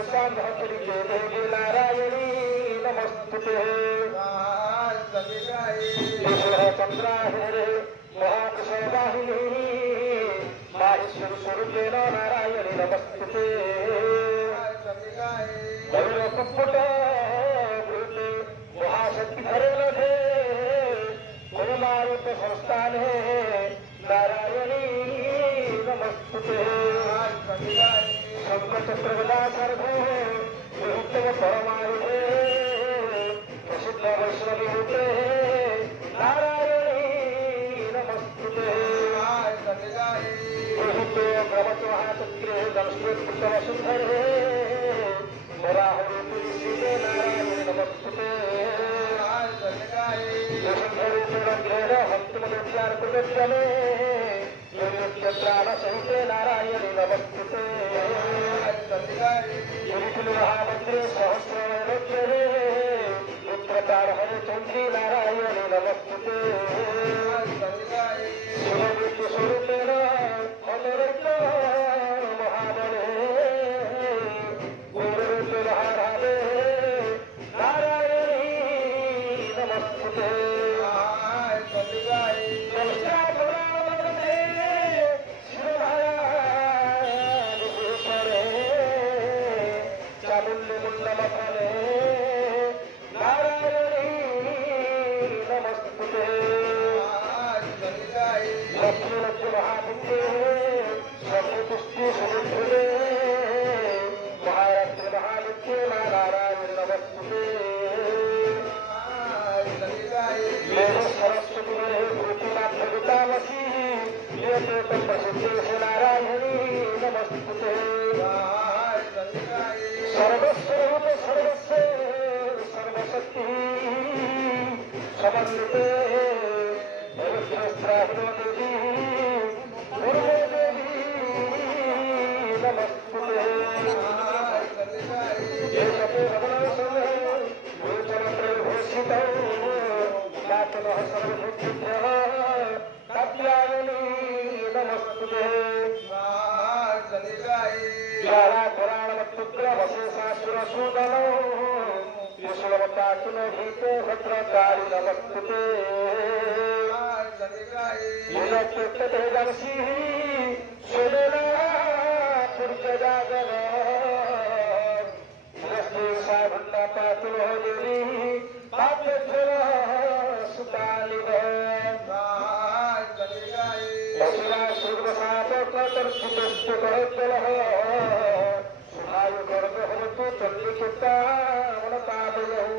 देवी नारायणी नमस्तुते चंद्राहिरे महाकृष्णवाहिनी माहेश्वर स्वरूपेण नारायणी नमस्तुते कुक्कुट महाशक्ति धरे गुरुमारुत संस्थाने नारायणी नमस्तुते शंखचक्रगदा सर्वे निरुक्तम परमायुधे प्रसिद्ध वैष्णवी रूपे नारायणी नमस्तुते ब्रह्मचक्रे दंशोत्तमसुंदरे वराहरूपी श्रीते नारायणी नमस्तुते सुंदरूपेण हंतमनुज्ञानकृतमे सहिते नारायणी नमस्तुते महामंत्रे सहस्रवैलोक्ये पुत्रतारहरे चंद्री नारायणी नमस्तुते शिवमूर्ति स्वरूपेण अनरत्न महाबले गुरुरूप महाराधे नारायणी नमस्तुते नारायणी नमस्तुते सर्वस्वरूप सर्वस्व सर्वशक्ति समन्विते पवित्रस्त्राहिनो देवी गुरुवे देवी नमस्तुते एकते रमणसंगे भूषणत्रयभूषितौ नातनः सर्वभूतेभ्यः कात्यायनी नमस्तुते पुराणपुत्र वशेषासुरसूदनो विश्ववताकिनो भीते भद्रकाली नमस्तुते विलक्षते जंसी सुदेना पुरुषजागर साधुना पातुलो देवी पाप्यक्षर सुतालिव सूर्वसापकर्षितस्य करोज्जलः सुभायुगर्भवतु चन्द्रिकुत्ता वनपादयः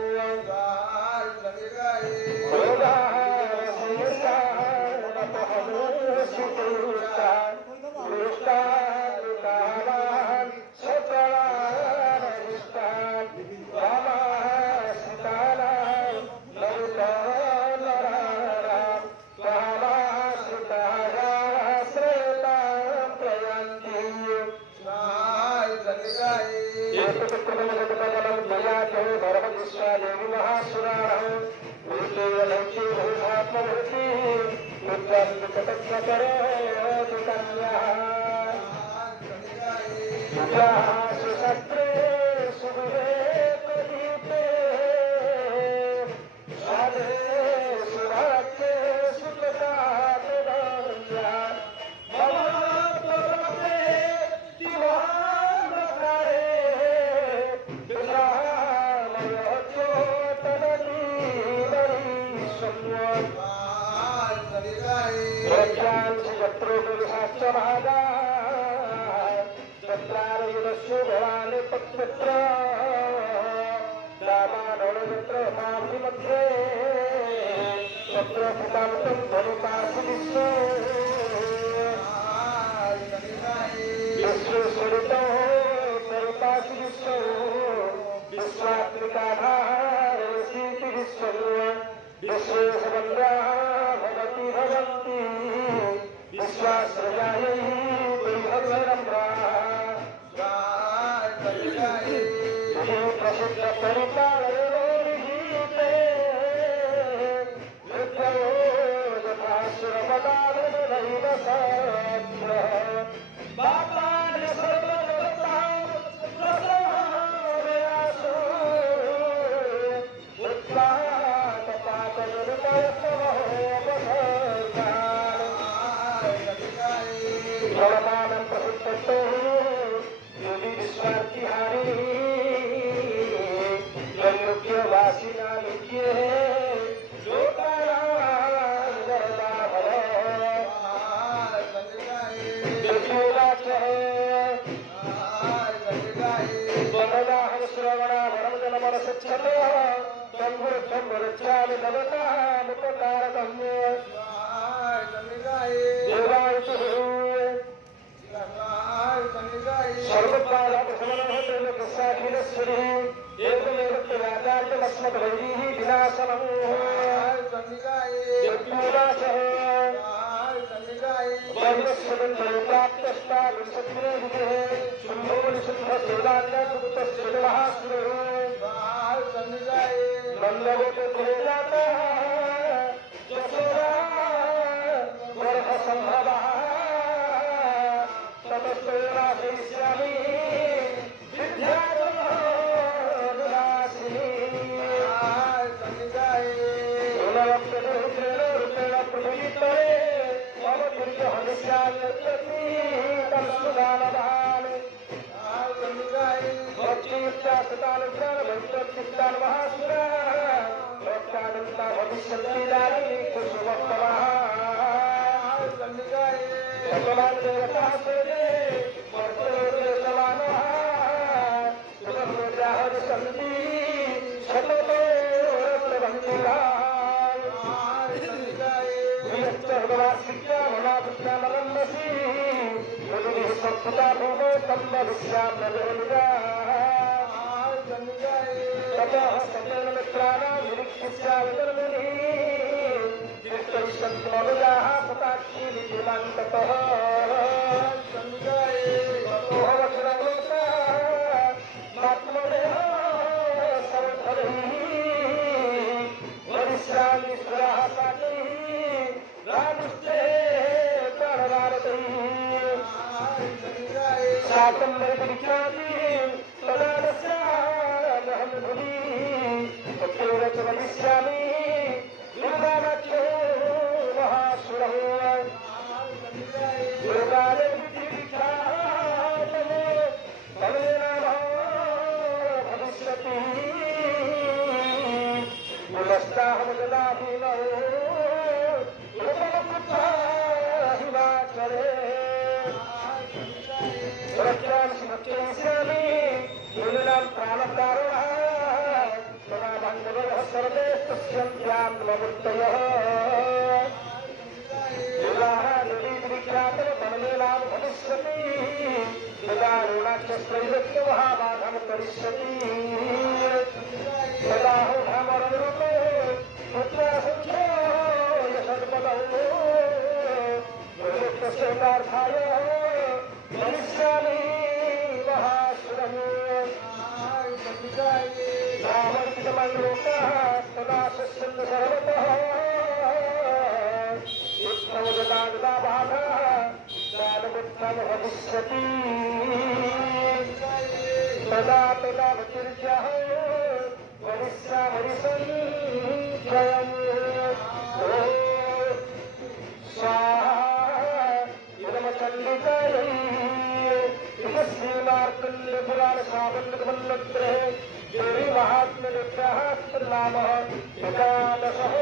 देवी महासुराः भूतेवलक्ष्मी भूमात्मभूति मुद्रान्वितकटकरोति कन्याः सुशस्त्रे सुविवेकदीपे साधे सुवाक्ये सुकृतातुदान्या ममात्मभ्रमे दिवान्धकारे भवानी पत्र रामानोत्र माभिमध्ये तत्र पितामतं धनुपासि विश्वस्वरूपो धनुपासि विश्वात्मिकाधारेसीति विश्वेशवन्द्रा भवति भवन्ति विश्वाश्रयायै दुर्भगरम्भा प्रसिद्ध परिपालयोनिहीते वृद्धयो यथासुरपदानैव सात्र बापानि सर्वदेवतां सच्चते तंभुरचाल नवतामुपकारकम् देवाय सर्वपादापशमनोत्रेलकस्याखिलस्वरिः एकमेव त्वयाचार्यमस्मद्वैरीः विनाशनम् यत्पूर्णाशः वैरस्वदन्तरे प्राप्तष्टाविंशतिने विदेः शुम्भो निषुद्धसेवान्यसुप्तस्य महासुरः नन्दगोपकुलेजातः यशोदा वर्षसम्भवः ततस्तेनाश्रयिष्यामि विद्याविलासिनी रूपेण पृथिवीतले अवतीर्यहनिष्याम्यति तत्सुदानदान् भक्तियुक्तास्ततानुग्रहणभक्तियुक्तान् महासुराः भक्तानन्ता भविष्यन्तीदानि कुसुमोत्तमः भगवान् देवताः सेवे वर्तते समानः सुखलोजाः सन्ति शततो रत्नभङ्गिराः वियश्च भगवात्सिक्या मनापुत्रामनन्दसि यदि संस्कृता भूमो तं भविष्याम्यजोनिजाः ततः सतेन मित्राणां निरीक्षिष्यामितर्मुनिः दृष्टैषन्तमनुजाः पताक्षीलितिमान्ततः मात्मदेह सर्वधरैः वरिष्यामीश्वरः साकैः राजुष्टे प्राणभारतैः साकं वैदिख्याति तदानस्यामहं भुवि तत्रैव च वदिष्यामि दुर्गानाख्यो महासुरः दुर्गाने विधिविख्यातमो तमेन भविष्यति पुनस्ताहमजलाभीमो हिमाचले सुरक्षां सुरक्षयिष्यामि यूनां प्राणकारणः तदा बान्धवः सर्वे तस्यन्त्यां नवृत्तयः विवाह निर्विख्यातमतनमेनां भविष्यति यदा ऋणाक्षस्त्रैवत्यमहाबाधं करिष्यति तदा भामररूपे पुत्रसंख्यो यशर्पदौ प्रयुक्तसेवार्थाय करिष्यामि महासुरम् रामर्पितमङ्गलोकाः तदा शस्यन्ति सर्वतः युक्तमुददा बाधः दानमुत्थं भविष्यति तदा भतिर्यः वरिष्यामरिसञ्चयम् स्वाहा इदमचण्डिकायै श्रीमार्कण्डपुराणसामन्त्रमन्त्रः देवी महात्म्यविग्रहः नाम एकादशः